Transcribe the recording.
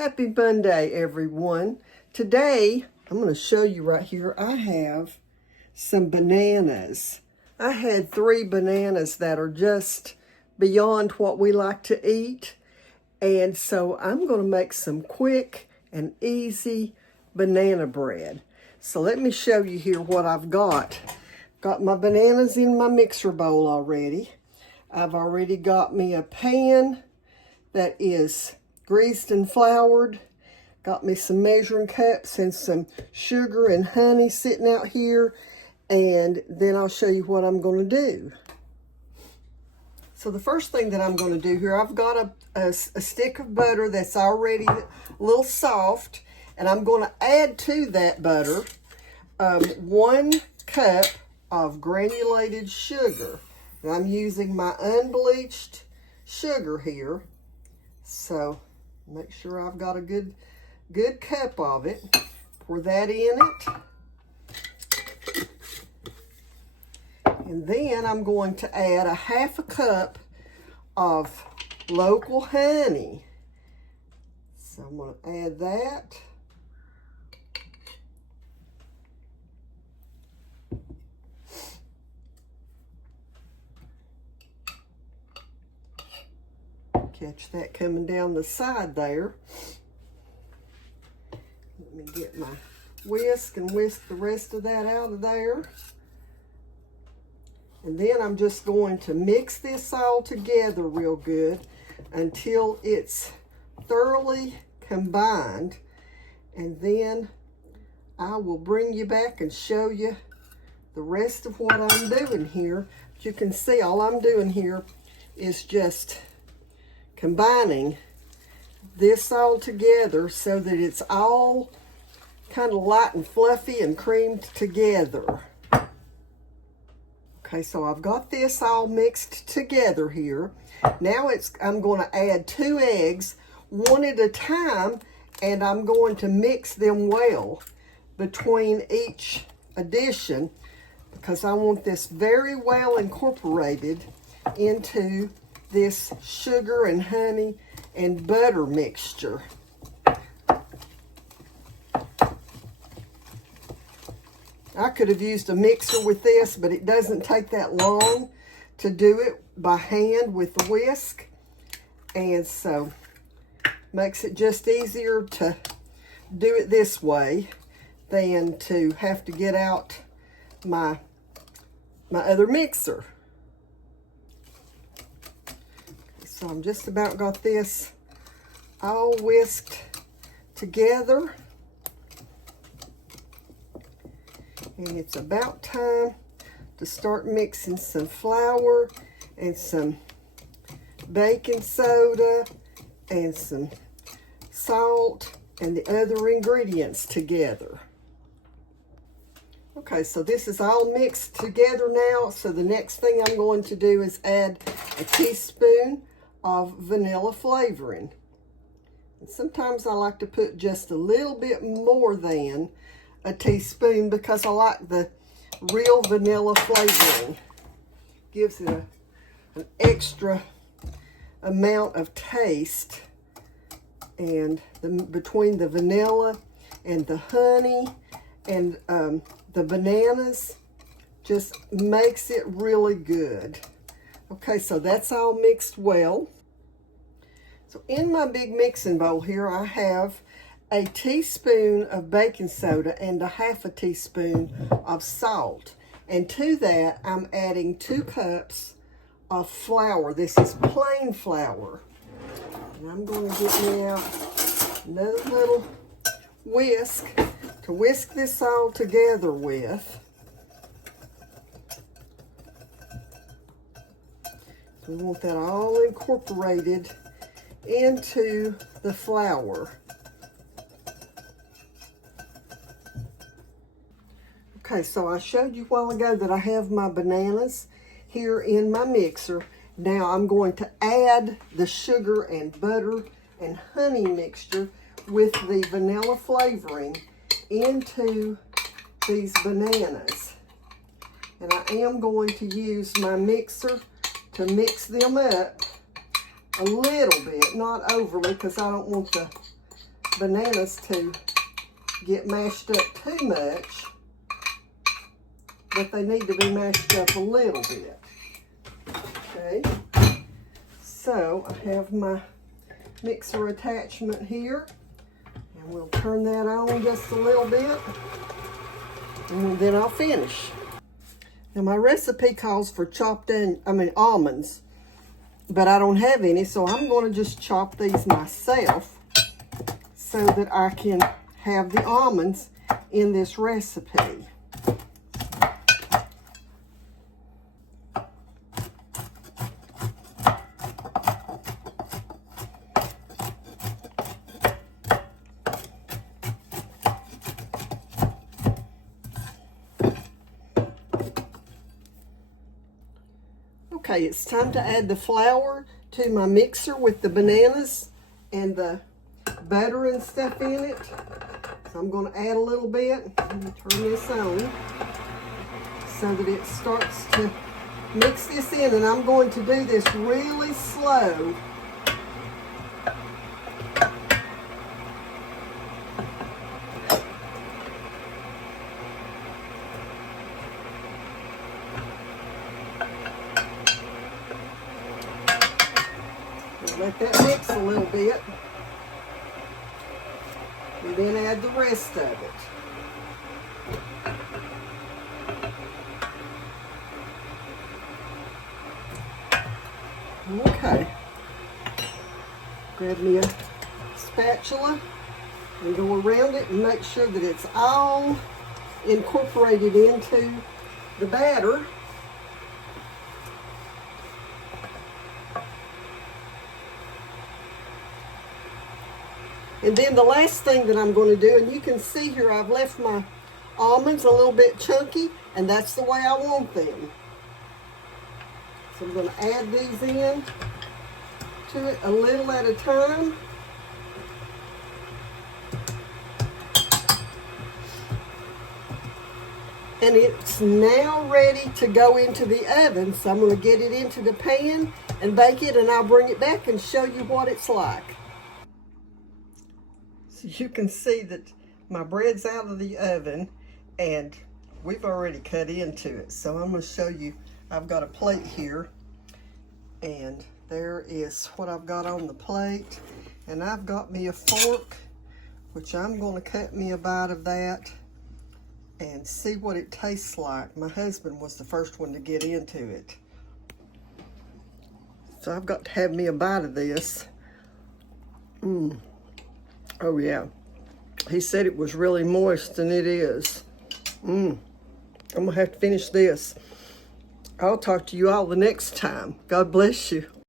Happy Monday, everyone. Today, I'm going to show you right here, I have some bananas. I had 3 bananas that are just beyond what we like to eat. And so I'm going to make some quick and easy banana bread. So let me show you here what I've got. Got my bananas in my mixer bowl already. I've already got me a pan that is greased and floured. Got me some measuring cups and some sugar and honey sitting out here. And then I'll show you what I'm going to do. So the first thing that I'm going to do here, I've got a stick of butter that's already a little soft. And I'm going to add to that butter 1 cup of granulated sugar. And I'm using my unbleached sugar here. So make sure I've got a good cup of it. Pour that in it. And then I'm going to add a 1/2 cup of local honey. So I'm going to add that. Catch that coming down the side there. Let me get my whisk and whisk the rest of that out of there. And then I'm just going to mix this all together real good until it's thoroughly combined. And then I will bring you back and show you the rest of what I'm doing here. But you can see all I'm doing here is just combining this all together so that it's all kind of light and fluffy and creamed together. Okay, so I've got this all mixed together here. Now I'm going to add 2 eggs, 1 at a time, and I'm going to mix them well between each addition because I want this very well incorporated into this sugar and honey and butter mixture. I could have used a mixer with this, but it doesn't take that long to do it by hand with the whisk. And so makes it just easier to do it this way than to have to get out my other mixer. So I'm just about got this all whisked together. And it's about time to start mixing some flour and some baking soda and some salt and the other ingredients together. Okay, so this is all mixed together now. So the next thing I'm going to do is add a teaspoon of vanilla flavoring. And sometimes I like to put just a little bit more than a teaspoon because I like the real vanilla flavoring. Gives it an extra amount of taste. And between the vanilla and the honey and the bananas just makes it really good. Okay, so that's all mixed well. So in my big mixing bowl here, I have a teaspoon of baking soda and a 1/2 teaspoon of salt. And to that, I'm adding 2 cups of flour. This is plain flour. And I'm going to get me out another little whisk to whisk this all together with. We want that all incorporated into the flour. Okay, so I showed you a while ago that I have my bananas here in my mixer. Now I'm going to add the sugar and butter and honey mixture with the vanilla flavoring into these bananas. And I am going to use my mixer to mix them up a little bit, not overly, because I don't want bananas to get mashed up too much, but they need to be mashed up a little bit. Okay, so I have my mixer attachment here, and we'll turn that on just a little bit, and then I'll finish. Now my recipe calls for almonds, but I don't have any, so I'm going to just chop these myself so that I can have the almonds in this recipe. Okay, it's time to add the flour to my mixer with the bananas and the butter and stuff in it. So I'm going to add a little bit. Let me turn this on so that it starts to mix this in. And I'm going to do this really slow. Let that mix a little bit, and then add the rest of it. Okay, grab me a spatula and go around it and make sure that it's all incorporated into the batter. And then the last thing that I'm going to do, and you can see here I've left my almonds a little bit chunky, and that's the way I want them. So I'm going to add these in to it a little at a time. And it's now ready to go into the oven, so I'm going to get it into the pan and bake it, and I'll bring it back and show you what it's like. So you can see that my bread's out of the oven and we've already cut into it. So I'm going to show you, I've got a plate here, and there is what I've got on the plate. And I've got me a fork, which I'm going to cut me a bite of that and see what it tastes like. My husband was the first one to get into it. So I've got to have me a bite of this. Oh yeah, he said it was really moist, and it is. I'm gonna have to finish this. I'll talk to you all the next time. God bless you.